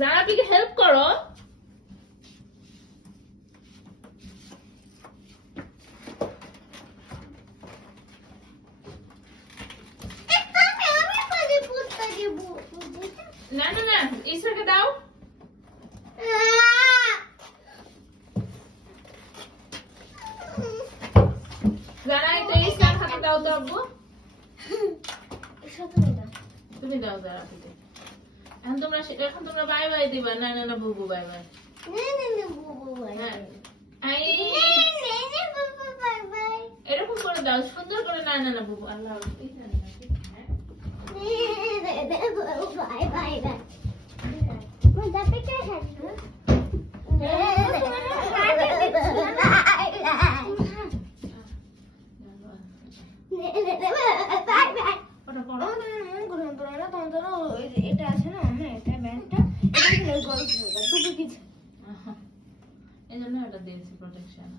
জানাবিকে help করো। না না না ঈশ্বরকে দাও। যারা এটা ইসলাম হাতে দাও তো আব্বু। তুমি দাও যারা হাতে। এখন তোমরা বাই বাই দিবা। না না না বুবু বাই বাই। এরকম করে দাও সুন্দর করে। না না না বুবু আল্লাহ হাফেজ।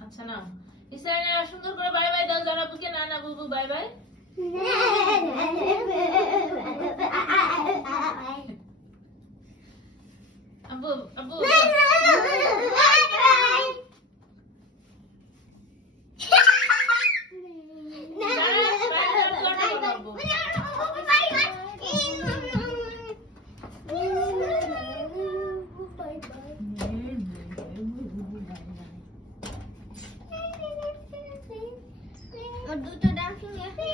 আচ্ছা না ইসরায়েল সুন্দর করে বাই বাই দাও যারা বুকে। না না বুবু বাই বাই। আব্বু আব্বু দুটো ডান্সিং একটা